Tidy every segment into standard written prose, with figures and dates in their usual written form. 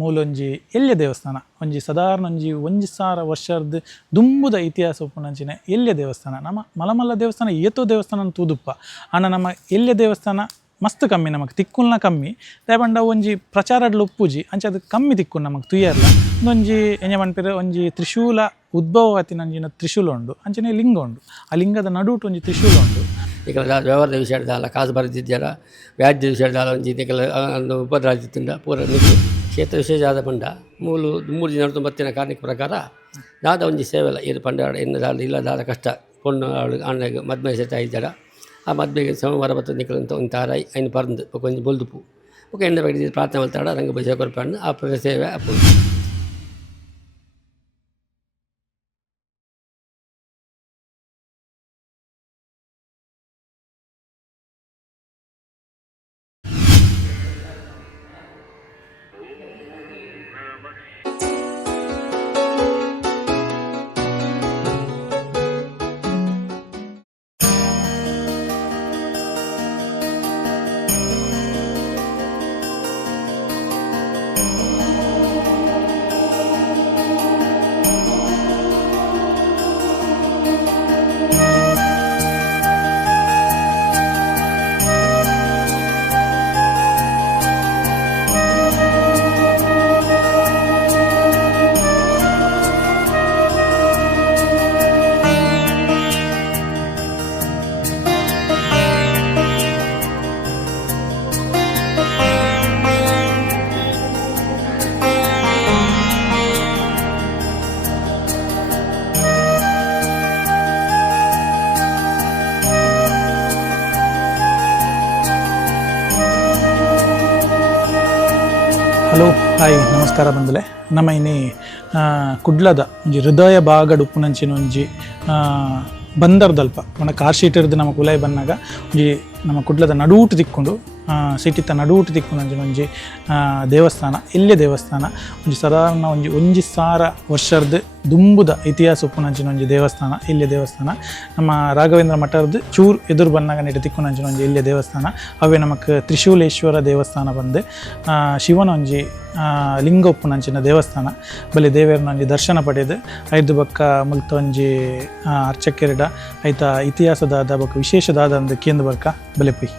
ಮೂಲೊಂಜಿ ಎಲ್ಯ ದೇವಸ್ಥಾನ ಒಂಜಿ ಸಾಧಾರಣ ಒಂಜಿ 1000 ವರ್ಷದ ದುಂಬುದ ಇತಿಹಾಸ ಉಪ್ಪುನಂಚಿನ ಎಲ್ಯ ದೇವಸ್ಥಾನ. ನಮ್ಮ ಮಲಮಲ್ಲ ದೇವಸ್ಥಾನ ಏತೋ ದೇವಸ್ಥಾನ ತೂದುಪ್ಪ ಅಣ್ಣ ನಮ್ಮ ಎಲ್ಯ ದೇವಸ್ಥಾನ ಮಸ್ತ್ ಕಮ್ಮಿ ನಮಗೆ ತಿಕ್ಕುಲ್ನ ಕಮ್ಮಿ ದಾಯಪಂಡ ಒಂಜಿ ಪ್ರಚಾರಡ್ಲ ಉಪ್ಪುಜಿ ಅಂಚ ಅದು ಕಮ್ಮಿ ತಿಕ್ಕು ನಮಗೆ ತುಯ್ಯರ್ಲ ಒಂದೊಂಜಿ ಎಂಜ ಮನ್ಪೆರ ಒಂಜಿ ತ್ರಿಶೂಲ ಉದ್ಭವತಿನಂಜಿನ ತ್ರಿಶೂಲ ಉಂಡು ಅಂಚನೆ ಲಿಂಗ ಉಂಡು ಆ ಲಿಂಗದ ನಡುಟು ಒಂಜಿ ತ್ರಿಶೂಲ ಉಂಡು. ಈಗ ವ್ಯವಹಾರದ ವಿಷಯದಾಲ ಕಾಸು ಬರೆದಿದ್ದಾರ ವ್ಯಾಜ್ಯ ವಿಷಯದಾಲ ಒಂಜಿ ಒಂದು ಉಪದ್ರಾಜಿತ್ತಿಂದ ಪೂರ ನಿಂತು ಕ್ಷೇತ್ರ ವಿಶೇಷ ಆದ ಪಂಡ ಮೂರು ದಿನ 90 ಕಾರ್ಣಿಕ ಪ್ರಕಾರ ದಾದ ಒಂಜಿ ಸೇವೆಲ್ಲ ಇದು ಪಂಡ ಎನ್ನದಾದ ಇಲ್ಲದಾದ ಕಷ್ಟ ಪೊಣ್ಣು ಅಣ್ಣಗೆ ಮದ್ಮೆ ಸೆಟ್ ಆಗಿದ್ದಾರ ಆ ಮದ್ಮೆಗೆ ಸೋಮವಾರ ಬತ್ತು ನಿಕ್ಕಲಂತ ಒಂದು ತಾರಾಯಿ ಐನು ಪರಂದು ಕೊಂಚ ಬೊಲ್ದುಪು ಒಕ್ಕ ಎಂದ ಬಗ್ಗೆ ಪ್ರಾರ್ಥನೆ ಮಾಡ್ತಾಡ ರಂಗ ಬಜೆ ಕೊರಪಂಡು ಆ ಸೇವೆ ಅಪ್ಪು. ಹಲೋ ಹಾಯ್ ನಮಸ್ಕಾರ ಬಂದಲೆ ನಮ್ಮ ಇನ್ನಿ ಕುಡ್ಲದ ಒಂಜಿ ಹೃದಯ ಭಾಗಡ್ ಉಪ್ಪುನಂಚಿನ ಒಂಜಿ ಬಂದರ್ದಲ್ಪ మన ಕಾರ್ ಶೀಟ್ ಇರ್ದು ನಮ್ಮ ಕುಲಾಯಿ ಬಂದಾಗ ಒಂಜಿ ನಮ್ಮ ಕುಡ್ಲದ ನಡೂಟು ತಿಕ್ಕೊಂಡು ಸಿಟಿತ್ತ ನಡೂಟು ತಿಕ್ಕೊಂಡಂಜಿನ ಒಂಜಿ ದೇವಸ್ಥಾನ ಎಲ್ಯ ದೇವಸ್ಥಾನ ಒಂಜಿ ಸಾಧಾರಣ ಒಂಜಿ 1000 ವರ್ಷದ ದುಂಬುದ ಇತಿಹಾಸ ಉಪ್ಪುನಂಚಿನ ಒಂಜಿ ದೇವಸ್ಥಾನ ಎಲ್ಯ ದೇವಸ್ಥಾನ. ನಮ್ಮ ರಾಘವೇಂದ್ರ ಮಠದ ಚೂರು ಎದುರು ಬಂದಾಗ ನೆಟ್ಟು ತಿಕ್ಕೊಂಡಂಚಿನ ಒಂಜಿ ಎಲ್ಯ ದೇವಸ್ಥಾನ. ಅವೇ ನಮಕ್ ತ್ರಿಶೂಲೇಶ್ವರ ದೇವಸ್ಥಾನ ಬಂದು ಶಿವನ ಒಂಜಿ ಲಿಂಗ ಉಪ್ಪುನಂಚಿನ ದೇವಸ್ಥಾನ ಬಲೆ ದೇವರನ್ನ ಒಂಜಿ ದರ್ಶನ ಪಡೆದು ಐದು ಬಕ್ಕ ಮುಲ್ತ ಒಂಜಿ ಅರ್ಚಕ್ಕೆರಡ ಐತ ಇತಿಹಾಸದಾದ ಬಕ್ಕ ವಿಶೇಷದಾದ ಒಂದು ಕೇಂದ್ರ ಬರ್ಕ ಬಲೆ ಪೈ.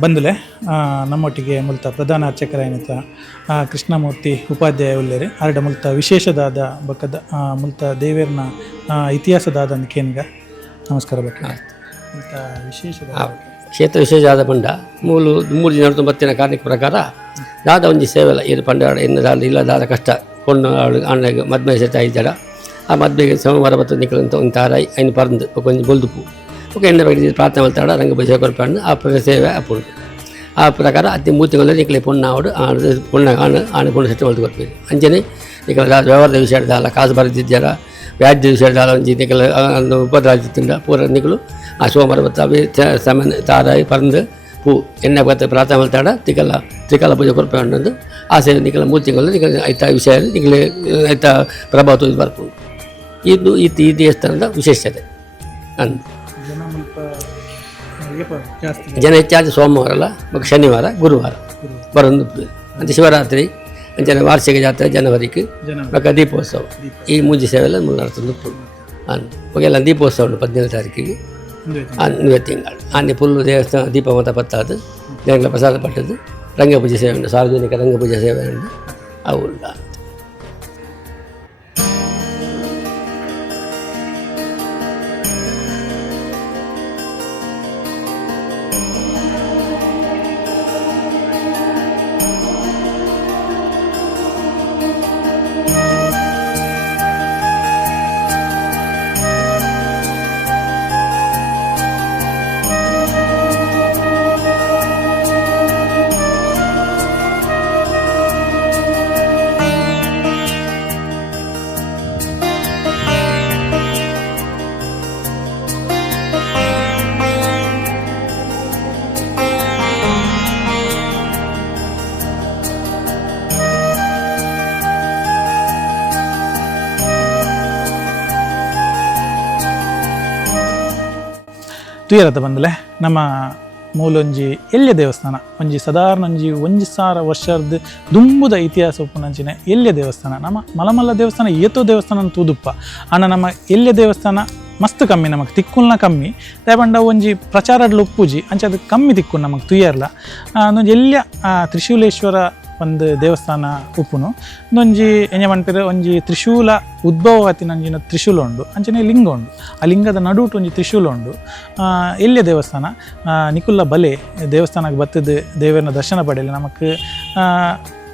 ಬಂದುಲೆ ನಮ್ಮೊಟ್ಟಿಗೆ ಮುಲ್ತ ಪ್ರಧಾನ ಅರ್ಚಕರಾಯನಿತ ಕೃಷ್ಣಮೂರ್ತಿ ಉಪಾಧ್ಯಾಯ ಉಳ್ಳೇರಿ ಅರಡ ಮುಲ್ತ ವಿಶೇಷದಾದ ಬಕ್ಕದ ಮುಲ್ತ ದೇವೇರ್ನ ಇತಿಹಾಸದಾದ ಕೇನ್ಗ ನಮಸ್ಕಾರ ಬಗ್ಗೆ ಮುಲ್ತ ವಿಶೇಷದ ಕ್ಷೇತ್ರ ವಿಶೇಷವಾದ ಪಂಡ ಮೂರು ದಿನ ಬತ್ತಿನ ಕಾರಣಕ್ಕೆ ಪ್ರಕಾರ ದಾದ ಒಂಜಿ ಸೇವೆಲ್ಲ ಇದು ಪಂಡ ಎನ್ನ ಇಲ್ಲ ದಾದ ಕಷ್ಟ ಕೊಂಡು ಅಣ್ಣಗೆ ಮದ್ಮೆ ಸೆಟ್ ಆಗಿದ್ದಾರ ಆ ಮದ್ಮೆಗೆ ಸೋಮವಾರ ಬತ್ತ ನಿಕ್ಕಲಂತ ಒಂದು ತಾರಾಯಿ ಐನು ಪರಂದು ಕೊಂಚ ಬೊಲ್ದುಪು ఒక ఎన్న పెట్టి ప్రార్థన వెళ్తాడు రంగ భజ కొరపాడు ఆ సేవ అప్పుడు ఆ ప్రకారం అతి మూర్తిగా ఇక్కడ పొన్నాడు ఆడ పొన్న సెట్ వాళ్ళు కొట్టిపోయింది అంచనే ఇక్కడ వ్యవహార విషయాలు అలా కాసు పరిధిద్దార వ్యాధి విషయాలు అలా ఇక్కడ ఉపద్రాజితుండ పూర్వ నికులు ఆ సోమవారం అవి సమయ తారాయి పరందు పూ ఎన్న ప్రార్థన వెళ్తాడా త్రికాల పూజ కొరపాడు ఆ సేవ నికల మూర్తిగా ఇక్కడ అయితే విషయాలు ఇక్కడ అయితే ప్రభావం వరకు ఇది ದೇವಸ್ಥಾನದ ವಿಶೇಷತೆ ಅಂದು ಜನ ಹೆಚ್ಚಾದ ಸೋಮವಾರ ಅಲ್ಲ ಮತ್ತು ಶನಿವಾರ ಗುರುವಾರ ಬರೋದು ಅಂತ ಶಿವರಾತ್ರಿ ಅಂಚನೆ ವಾರ್ಷಿಕ ಜಾತ್ರೆ ಜನವರಿಗೆ ಮತ್ತು ದೀಪೋತ್ಸವ ಈ ಮೂಜಿ ಸೇವೆ ಎಲ್ಲ ನಡೆತಂದು ಅಂದು ಒಗೆಲ್ಲ ದೀಪೋತ್ಸವ ಉಂಟು 17 ತಾರೀಕಿಗೆ ತಿಂಗಳು ಆನೆ ಫುಲ್ಲು ದೇವಸ್ಥಾನ ದೀಪ ಮತ ಪತ್ತಾದು ಜನಗಳ ಪ್ರಸಾದ ಪಟ್ಟದ್ದು ರಂಗಪೂಜೆ ಸೇವೆ ಉಂಟು ಸಾರ್ವಜನಿಕ ರಂಗಪೂಜೆ ಸೇವೆ ಉಂಟು ಅವು ಉಂಟು ತುಯರತ ಬಂದಲೆ ನಮ್ಮ ಮೂಲೊಂಜಿ ಎಲ್ಯ ದೇವಸ್ಥಾನ ಒಂಜಿ ಸಾಧಾರಣ ಒಂಜಿ 1000 ವರ್ಷದ ದುಂಬುದ ಇತಿಹಾಸ ಉಪ್ಪುನಂಚಿನ ಎಲ್ಯ ದೇವಸ್ಥಾನ ನಮ್ಮ ಮಲಮಲ್ಲ ದೇವಸ್ಥಾನ ಏತೋ ದೇವಸ್ಥಾನ ತೂದುಪ್ಪ ಅಣ್ಣ ನಮ್ಮ ಎಲ್ಯ ದೇವಸ್ಥಾನ ಮಸ್ತ್ ಕಮ್ಮಿ ನಮಗೆ ತಿಕ್ಕುಲ್ನ ಕಮ್ಮಿ ತಗೊಂಡ ಒಂಜಿ ಪ್ರಚಾರಡ್ಲು ಉಪ್ಪುಜಿ ಅಂಚೆ ಅದು ಕಮ್ಮಿ ತಿಕ್ಕು ನಮಗೆ ತುಯ್ಯರ್ಲ ಒಂಜಿ ಎಲ್ಯ ತ್ರಿಶೂಲೇಶ್ವರ ಒಂದು ದೇವಸ್ಥಾನ ಉಪ್ಪುನು ಒಂಜಿ ಎಂಜ ಮನ್ಪೆರೆ ಒಂಜಿ ತ್ರಿಶೂಲ ಉದ್ಭವವಾತಿ ನಂಜಿನ ತ್ರಿಶೂಲ ಉಂಡು ಅಂಚನೆ ಲಿಂಗ ಉಂಡು ಆ ಲಿಂಗದ ನಡುಟು ಒಂಜಿ ತ್ರಿಶೂಲ ಉಂಡು ಎಲ್ಯ ದೇವಸ್ಥಾನ ನಿಕುಲ್ಲ ಬಲೆ ದೇವಸ್ಥಾನಕ್ಕೆ ಬತ್ತದ ದೇವರನ್ನ ದರ್ಶನ ಪಡೆಯಲಿ ನಮಕ್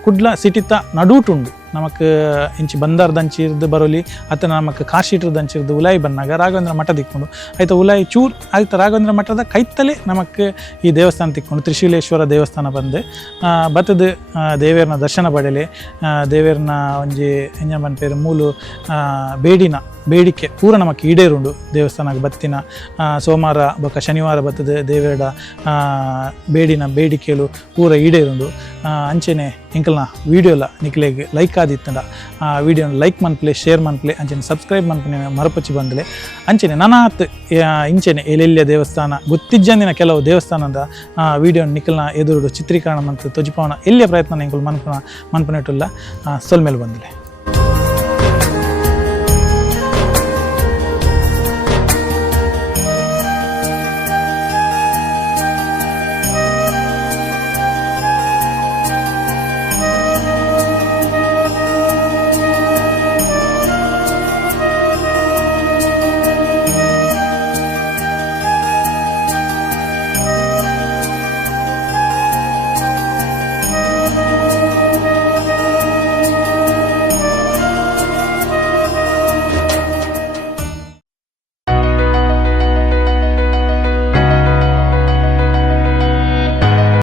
ಕುಡ್ಲ ಸಿಟಿತ ನಡುಟುಂಡು ನಮಕ್ ಇಂಚಿ ಬಂದಾರ್ದಂಚಿರ್ದು ಬರೋಲಿ ಅಥವಾ ನಮಕ್ ಕಾಶಿಟ್ರದಂಚಿರ್ದು ಉಲಾಯಿ ಬಂದಾಗ ರಾಘವೇಂದ್ರ ಮಠ ತಿಕ್ಕೊಂಡು ಆಯ್ತು ಉಲಾಯಿ ಚೂರ್ ಆಯ್ತು ರಾಘವೇಂದ್ರ ಮಠದ ಕೈತಲೇ ನಮಕ್ ಈ ದೇವಸ್ಥಾನ ತಿಕ್ಕೊಂಡು ತ್ರಿಶೂಲೇಶ್ವರ ದೇವಸ್ಥಾನ ಬಂದು ಬತ್ತದ ದೇವೇರ್ನ ದರ್ಶನ ಪಡೆಯಲಿ ದೇವೇರ್ನ ಒಂಜಿ ಎಂಜ ಮನ್ಪೇರು ಮೂಲು ಬೇಡಿಕೆ ಪೂರ ನಮಕ್ ಈಡೇರುಂಡು ದೇವಸ್ಥಾನಕ್ಕೆ ಬತ್ತಿನ ಸೋಮವಾರ ಬೊಕ್ಕ ಶನಿವಾರ ಬತ್ತದ ದೇವೇರ ಬೇಡಿಕೆಲು ಪೂರ ಈಡೇರುಂಡು ಅಂಚೆನೆ ಇಂಕಲ್ನ ವೀಡಿಯೋಲ ನಿಕ್ಲೆಗೆ ಲೈಕ್ ಆದಿತ್ತಂಡ ಆ ವಿಡಿಯೋನ ಲೈಕ್ ಮನ್ಪ್ಲೆ ಶೇರ್ ಮನ್ಪ್ಲೆ ಅಂಚೆನೆ ಸಬ್ಸ್ಕ್ರೈಬ್ ಮನ್ಪನೆ ಮರಪಚ್ಚಿ ಬಂದಲೆ ಅಂಚೆನೆ ನನಾತ್ ಇಂಚೆನೆ ಎಲ್ಲೆಲ್ಯ ದೇವಸ್ಥಾನ ಗೊತ್ತಿಜ್ಜಂದಿನ ಕೆಲವು ದೇವಸ್ಥಾನದ ವಿಡಿಯೋನ ನಿಖಲ್ನ ಎದುರು ಚಿತ್ರೀಕರಣ ಮಂತ್ ತೊಜಿಪವನ ಎಲ್ಲಿಯ ಪ್ರಯತ್ನ ಇಂಕಲ್ ಮನ್ಪನೆಟ್ಟುಲ್ಲ ಸೊಲ್ಮೇಲೆ ಬಂದಲೆ